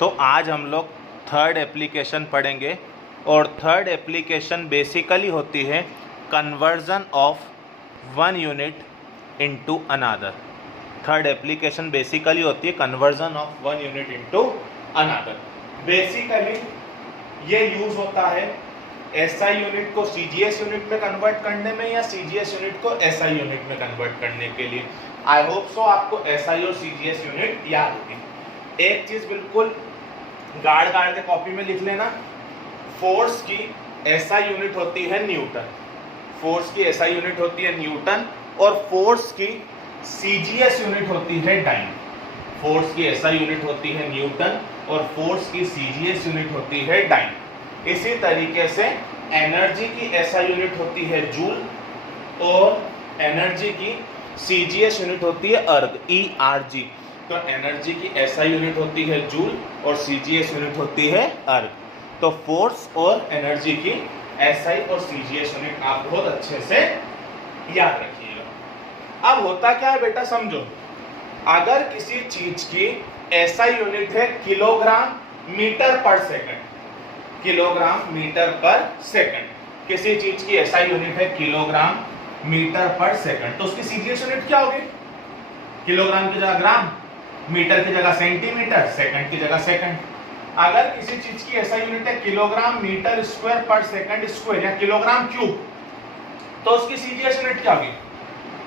तो आज हम लोग थर्ड एप्लीकेशन पढ़ेंगे और थर्ड एप्लीकेशन बेसिकली होती है conversion of one unit into another. Third application basically होती है conversion of one unit into another. Basically ये यूज होता है एसआई यूनिट को सीजीएस यूनिट में कन्वर्ट करने में या सीजीएस यूनिट को एसआई यूनिट में कन्वर्ट करने के लिए। आई होप सो आपको एसआई और सीजीएस यूनिट याद होगी। एक चीज बिल्कुल गाड़ के कॉपी में लिख लेना, फोर्स की एसआई यूनिट होती है न्यूटन, फोर्स की एसआई यूनिट होती है न्यूटन और फोर्स की सीजीएस यूनिट होती है डाइन। फोर्स की एसआई यूनिट होती है न्यूटन और फोर्स की सीजीएस यूनिट होती है डाइन। इसी तरीके से एनर्जी की एसआई यूनिट होती है जूल और एनर्जी की सीजीएस यूनिट होती है अर्ग, ERG। तो एनर्जी की एसआई यूनिट होती है जूल और सीजीएस यूनिट होती है अर्ग। तो फोर्स और एनर्जी की एसआई और सीजीएस यूनिट आप बहुत अच्छे से याद रखिएगा। अब होता क्या है बेटा, समझो, अगर किसी चीज की एसआई यूनिट है किलोग्राम मीटर पर सेकंड, किलोग्राम मीटर पर सेकंड, किसी चीज की एसआई यूनिट है किलोग्राम मीटर पर सेकंड, तो उसकी सीजीएस यूनिट क्या होगी? किलोग्राम की जगह ग्राम, मीटर की जगह सेंटीमीटर, सेकंड की जगह सेकंड। अगर किसी चीज की एसआई यूनिट है किलोग्राम मीटर स्क्वायर पर सेकंड स्क्वायर या किलोग्राम क्यूब, तो उसकी सीजीएस यूनिट क्या होगी?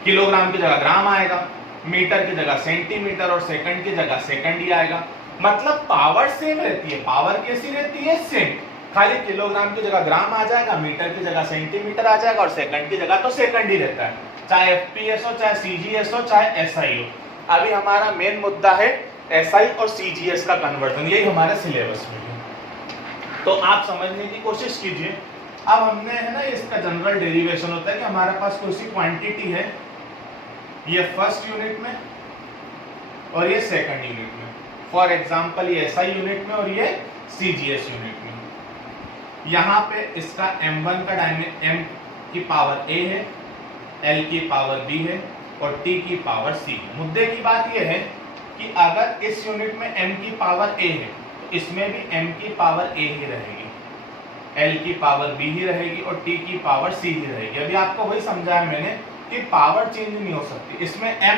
किलोग्राम की जगह ग्राम आएगा, मीटर की जगह सेंटीमीटर और सेकंड की जगह सेकंड ही आएगा। मतलब पावर सेम रहती है, पावर कैसी रहती है? सेम, खाली किलोग्राम की जगह ग्राम आ जाएगा, मीटर की जगह सेंटीमीटर आ जाएगा और सेकंड की जगह तो सेकंड ही रहता है, चाहे एफपीएस हो, चाहे सीजीएस हो, चाहे एसआई हो। अभी हमारा मेन मुद्दा है एसआई और सीजीएस का कन्वर्जन, यही हमारे सिलेबस में है, तो आप समझने की कोशिश कीजिए। अब हमने है ना, इसका जनरल डेरिवेशन होता है कि हमारे पास कोई सी क्वांटिटी है, ये फर्स्ट यूनिट में और ये सेकंड यूनिट में, फॉर एग्जांपल ये एसआई यूनिट में और ये सीजीएस यूनिट में। यहाँ पे इसका m1 का डायमेंशन m की पावर a है, l की पावर b है और t की पावर c है। मुद्दे की बात यह है कि अगर इस यूनिट में m की पावर a है तो इसमें भी m की पावर a ही रहेगी, l की पावर b ही रहेगी और t की पावर c ही रहेगी। अभी आपको वही समझाया मैंने कि पावर चेंज नहीं हो सकती। इसमें m,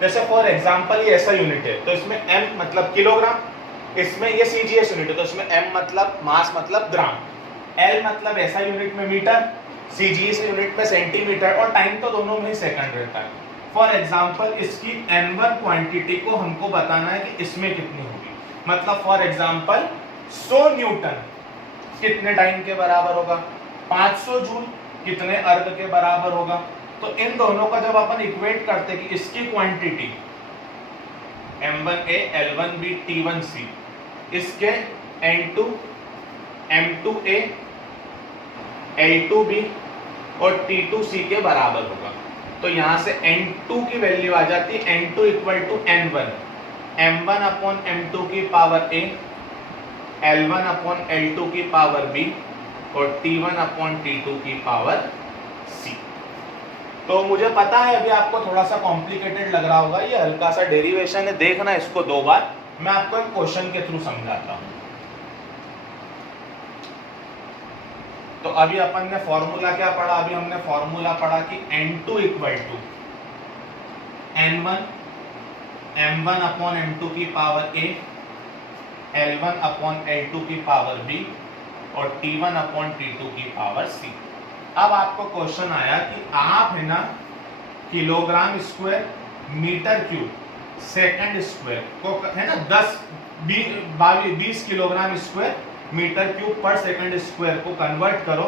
जैसे फॉर एग्जांपल ये ऐसा यूनिट है तो इसमें m मतलब किलोग्राम, इसमें ये सीजीएस यूनिट है तो इसमें m मतलब मास मतलब ग्राम, l मतलब ऐसा यूनिट में मीटर, सीजीएस यूनिट में सेंटीमीटर और टाइम तो दोनों में ही सेकंड रहता है। फॉर एग्जांपल इसकी n1 क्वांटिटी को हमको बताना है कि इसमें कितनी होगी, मतलब फॉर एग्जांपल 100 न्यूटन कितने टाइम के बराबर होगा? 500 जूल कितने अर्ग के बराबर होगा? तो इन दोनों का जब अपन इक्वेट करते हैं कि इसकी क्वांटिटी m1a l1b t1c इसके n2 m2a l2b और t2c के बराबर होगा, तो यहां से n2 की वैल्यू आ जाती है n2 equal to n1, m1 upon m2 की power a, l1 upon l2 की पावर b और t1 अपॉन t2 की पावर c। तो मुझे पता है अभी आपको थोड़ा सा कॉम्प्लिकेटेड लग रहा होगा, ये हल्का सा डेरिवेशन है, देखना इसको 2 बार, मैं आपको एक क्वेश्चन के थ्रू समझाता हूं। तो अभी अपन ने फॉर्मूला क्या पढ़ा? अभी हमने फॉर्मूला पढ़ा कि n2 equal to n1 m1 upon m2 की power a, l1 upon l2 की पावर b और t1 अपॉन t2 की पावर c। अब आपको क्वेश्चन आया कि आप है ना kilogram square metre cube second square को है ना 20 किलोग्राम स्क्वायर मीटर क्यूब पर सेकंड स्क्वायर को कन्वर्ट करो,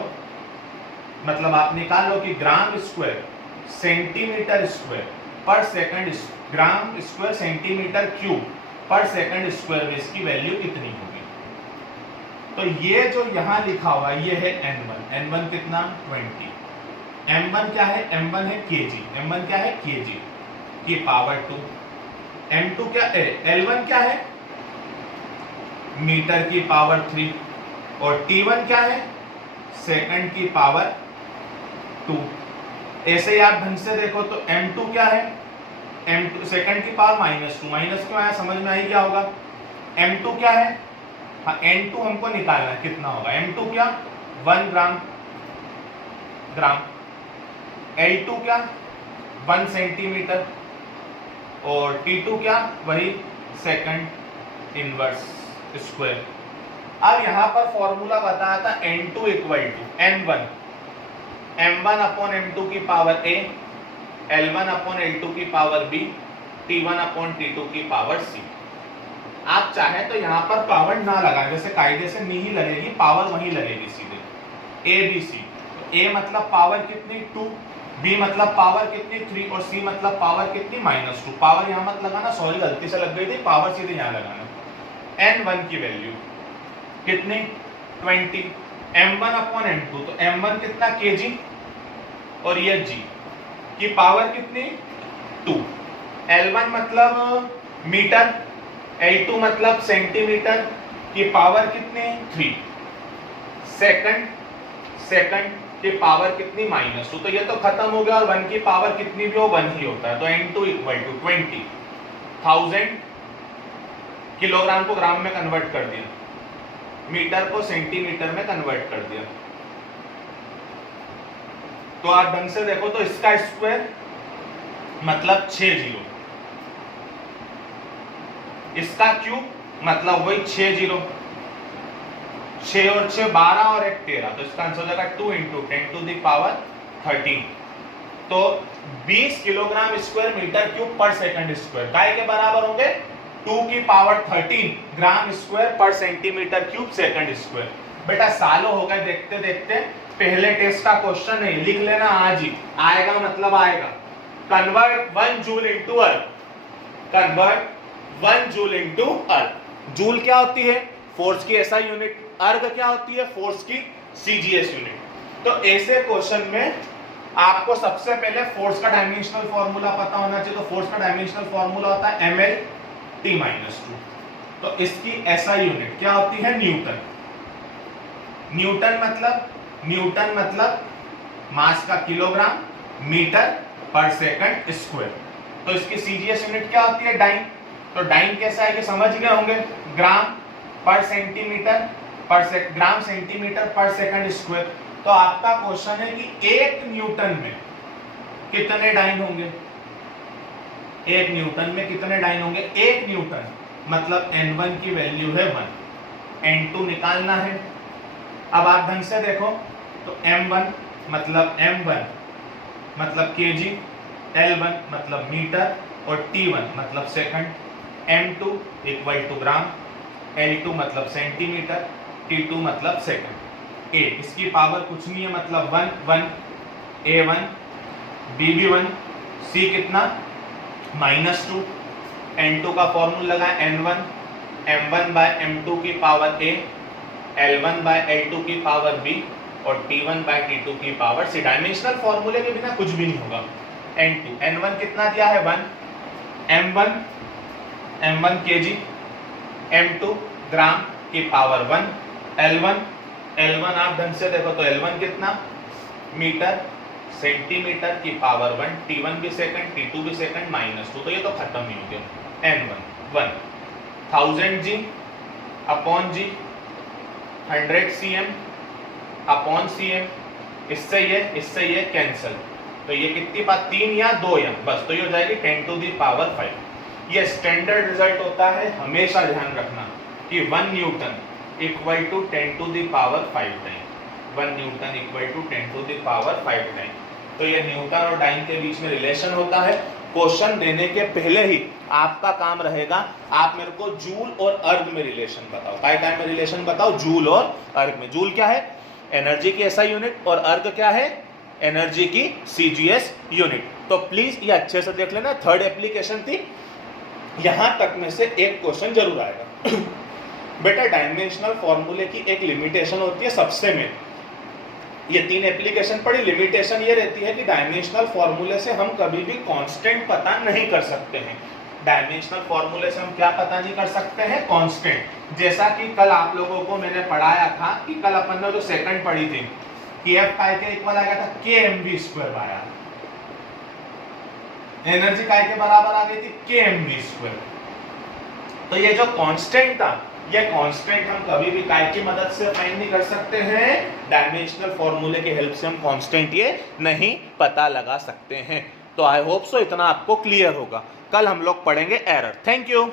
मतलब आप निकालो कि ग्राम स्क्वायर सेंटीमीटर स्क्वायर पर second, gram square centimetre cube पर सेकंड स्क्वायर में इसकी वैल्यू कितनी होगी। तो ये जो यहाँ लिखा हुआ ये है n1 कितना? 20। m1 क्या है? m1 है kg, m1 क्या है? kg की पावर 2, m2 क्या है? l1 क्या है? मीटर की पावर 3 और t1 क्या है? सेकंड की पावर 2। ऐसे ही आप ढंग से देखो तो m2 क्या है? m2 सेकंड की पावर -2, माइनस क्यों आया? समझ में आई क्या होगा? M2 क्या है, हाँ N2 हमको निकालना है, कितना होगा M2 क्या 1 ग्राम, L2 क्या 1 सेंटीमीटर, और T2 क्या वही सेकंड इनवर्स स्क्वायर। अब यहां पर फॉर्मूला बताया था N2 equal to N1 M1 upon M2 की power A, L1 upon L2 की power B, T1 upon T2 की पावर C। आप चाहे तो यहां पर पावर ना लगाएं, जैसे कायदे से नहीं लगेगी, पावर वहीं लगेगी सीधे A B C। A मतलब पावर कितनी 2, B मतलब पावर कितनी 3 और C मतलब पावर कितनी -2। पावर यहां मत लगाना, सॉरी गलती से लग गई थी, पावर सीधे यहां लगाना। N1 की वैल्यू कितनी 20, M1 अपॉन M2, तो M1 कितना kg और ये G की पावर कितनी 2। L1 मतलब मीटर, L2 मतलब सेंटीमीटर की पावर कितनी 3, सेकंड की पावर कितनी -2। तो ये तो खत्म हो गया, और 1 की पावर कितनी भी हो 1 ही होता है। तो N2 इक्वल टू 20,000 किलोग्राम को ग्राम में कन्वर्ट कर दिया, मीटर को सेंटीमीटर में कन्वर्ट कर दिया। तो आप ढंग से देखो तो इसका स्क्वायर मतलब 6 जीरो, इसका क्यूब मतलब वही 6 जीरो, 6 और 6 12 और 1 13, तो इसका आंसर हो जाएगा 2 × 10 टू द पावर 13। तो 20 किलोग्राम स्क्वायर मीटर क्यूब पर सेकंड स्क्वायर काय के बराबर होंगे 2 की पावर 13 ग्राम स्क्वायर पर सेंटीमीटर क्यूब सेकंड स्क्वायर। बेटा सालों हो गए देखते देखते, पहले टेस्ट का क्वेश्चन है, लिख लेना आज ही आएगा, मतलब आएगा। कन्वर्ट 1 जूल इनटू अर्थ, कन्वर्ट 1 जूल इनटू अर्थ। जूल क्या होती है फोर्स की एसआई यूनिट, अर्ग क्या होती है फोर्स की सीजीएस यूनिट। तो ऐसे क्वेश्चन में आपको सबसे पहले फोर्स का डायमेंशनल फॉर्मूला पता होना चाहिए। तो फोर्स का डायमेंशनल फॉर्मूला होता है mL/T-2। तो इसकी एसआई यूनिट क्या होती है न्यूटन। न्यूटन मतलब मास का किलोग्राम, मीटर पर सेकंड स्क्वायर। तो इसकी सीजीएस यूनिट क्या होती है डाइन। तो डाइन कैसा है कि समझ गए होंगे, ग्राम पर सेंटीमीटर ग्राम सेंटीमीटर पर सेकंड स्क्वायर। तो आपका क्वेश्चन है कि 1 न्यूटन में कितने डाइन होंगे, 1 न्यूटन में कितने डाइन होंगे। 1 न्यूटन मतलब N1 की वैल्यू है 1, N2 निकालना है। अब आप ढंग से देखो तो M1 मतलब kg, L1 मतलब मीटर और T1 मतलब second, M2 equal to gram, L2 मतलब सेंटीमीटर, T2 मतलब सेकंड। A इसकी पावर कुछ नहीं है मतलब 1 A1 BB1 C कितना -2, N2 का फॉर्मूला लगा N1 M1 बाय M2 की power A, L1 bye L2 की पावर B और T1 बाय T2 की पावर C। डायमेंशनल फॉर्मूले के बिना कुछ भी नहीं होगा। N1 कितना दिया है 1, M1 kg, M2 ग्राम की पावर 1, L1 आप ढंग से देखो तो L1 कितना मीटर सेंटीमीटर की पावर 1, T1 भी सेकंड, T2 भी सेकंड -2। तो ये तो खत्म ही हो गया। N1 1000 G upon G 100 cm upon cm, इससे ये कैंसिल। तो ये कितनी बात 3 या 2 या बस, तो ये हो जाएगी 10 टू दी पावर 5। ये स्टैंडर्ड रिजल्ट होता है, हमेशा ध्यान रखना कि 1 newton equal to 10 to the power 5 time, 1 newton equal to 10 to the power 5 time. तो ये न्यूटन और डाइन के बीच में रिलेशन होता है। क्वेश्चन देने के पहले ही आपका काम रहेगा, आप मेरे को जूल और अर्ग में रिलेशन बताओ। काय टाइम में रिलेशन बताओ, जूल और अर्ग में। जूल क्या है एनर्जी की एसआई यूनिट और अर्ग क्या है एनर्जी की सीजीएस यूनिट। तो प्लीज ये अच्छे से देख लेना, थर्ड एप्लीकेशन थी, यहां तक में से एक क्वेश्चन जरूर आएगा। बेटा डायमेंशनल फॉर्मूले की एक लिमिटेशन होती है सबसे में, ये 3 एप्लीकेशन पढ़ी। लिमिटेशन ये रहती है कि डायमेंशनल फॉर्मूले से हम कभी भी कांस्टेंट पता नहीं कर सकते हैं। डायमेंशनल फॉर्मूले से हम क्या पता नहीं कर सकते हैं कांस्टेंट। जैसा कि कल आप लोगों को मैंने पढ़ाया था कि कल अपन ने जो सेकंड पढ़ी थी कि F काय के इक्वल आ गया था kmv² आया, एनर्जी काय के बराबर आ गई थी kmv²। तो ये जो कांस्टेंट था, ये कांस्टेंट हम कभी भी काय की मदद से फाइंड नहीं कर सकते हैं, डायमेंशनल फॉर्मूले की हेल्प से हम कांस्टेंट ये नहीं पता लगा सकते हैं। तो आई होप सो इतना आपको क्लियर होगा। कल हम लोग पढ़ेंगे एरर। Thank you.